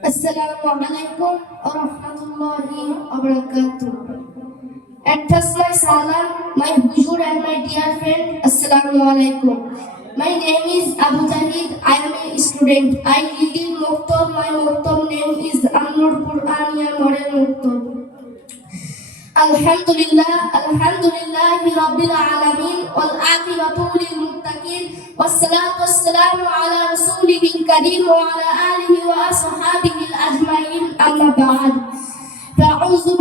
Assalamu alaikum my salam, my hujur and my dear friend, Assalamu alaikum. My name is Abu Zahid. I am a student. I live in Moktob. My Moktob name is Amnur Qur'ania Model Moktob. আলহামদুলিল্লাহ আলহামদুলিল্লাহ রাব্বিল আলামিন ওয়াল আকিবাতু লিল মুত্তাকিন ওয়াস সালাতু ওয়াস সালামু আলা রাসূলিল কারীম ওয়া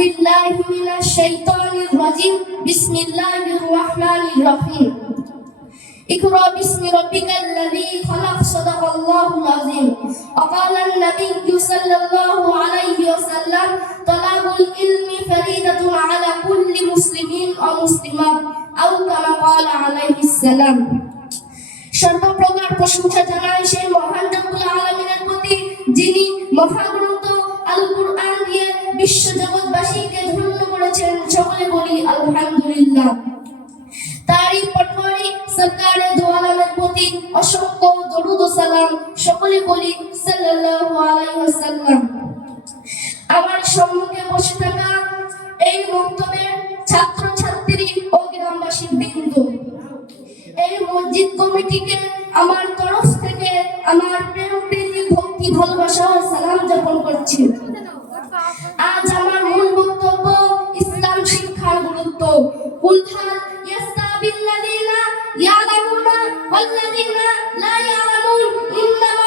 بالله من الشيطان الرجيم بسم الله الرحمن الرحيم اقرأ باسم ربك الذي خلق صدق الله العظيم وقال النبي صلى الله عليه وسلم طلب العلم فريدة على كل مسلم ومسلمات أو كما قال عليه السلام সর্বপ্রকার প্রশংসা জানাই সেই মহান রব্বুল আলামিনের প্রতি যিনি মহাগ্রন্থ সকলে বলি, সাল্লাল্লাহু আলাইহি ওয়াসাল্লাম। আমার সম্মুখে বসে থাকা এই মক্তবের ছাত্র ছাত্রী ও গ্রামবাসী বৃন্দ, এই মসজিদ কমিটিকে আমার তরফ থেকে আমার প্রেম, প্রীতি, ভক্তি, ভালোবাসা ও সালাম যাপন করছি। আজ আমার মূল বক্তব্য ইসলাম শিক্ষার গুরুত্ব। কুলহাল ইয়াস্তাবিল্লাযিনা ইয়ালামুনা ওয়াল্লাযিনা লা ইয়ালামুন ইন্নামা ইয়াতাযাক্কারুন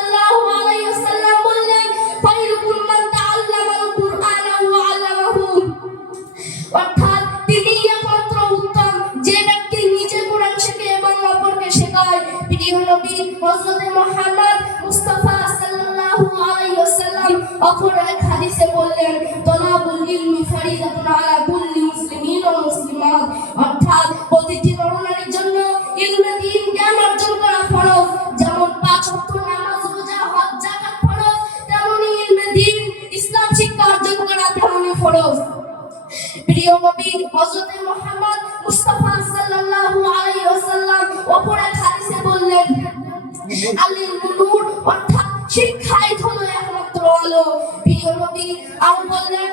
হযরত মুহাম্মদ মুস্তাফা সাল্লাল্লাহু আলাইহি ওয়াসাল্লাম অপর এক হাদিসে বললেন, তলাবুল ইলমি ফরিদাতুন আলা কুল্লি মুসলিমিন ওয়া মুসলিমাত। অর্থাৎ প্রতিটি নরনারীর জন্য ইলমে দ্বীন জ্ঞান অর্জন করা ফরজ। যেমন পাঁচ ওয়াক্ত নামাজ, রোজা, হজ, যাকাত ফরজ, তেমনি ইলমে দ্বীন ইসলাম শিক্ষা অর্জন করা তেমনি ফরজ। প্রিয় নবী, হযরত মুহাম্মদ মুস্তাফা সাল্লাল্লাহু আলাইহি ওয়াসাল্লাম অপর আলিল নূর অর্থাৎ শিক্ষাই হলো একমাত্র আলো। প্রিয় নবী বললেন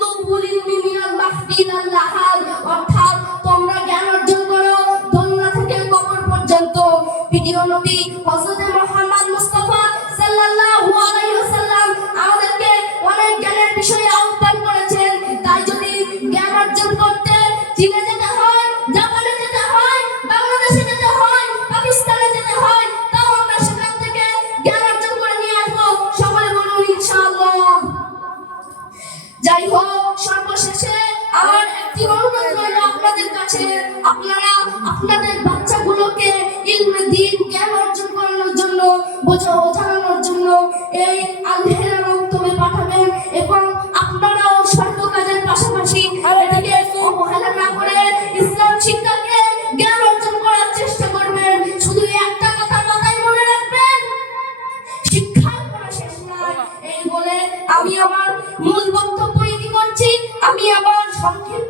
তুবুল ইলমি মিনাল মাহদি লাহাল অর্থাৎ তোমরা জ্ঞান অর্জন করো, দোলনা থেকে কবর পর্যন্ত। প্রিয় নবী, হযরত আপনাদের কাছে আপনারা আপনাদের বাচ্চাগুলোকে ইলমে দিন জ্ঞান অর্জন করানোর জন্য বোঝা বোঝানোর জন্য এই আলহেরা মন্তব্যে পাঠাবেন এবং আপনারাও সর্ব কাজের পাশাপাশি এটাকে অবহেলা না করে ইসলাম শিক্ষাকে জ্ঞান অর্জন করার চেষ্টা করবেন। শুধু একটা কথা মাথায় মনে রাখবেন শিক্ষার কোনো শেষ নাই এই বলে আমি আমার মূল বক্তব্য ইতি করছি। আমি আমার সংক্ষিপ্ত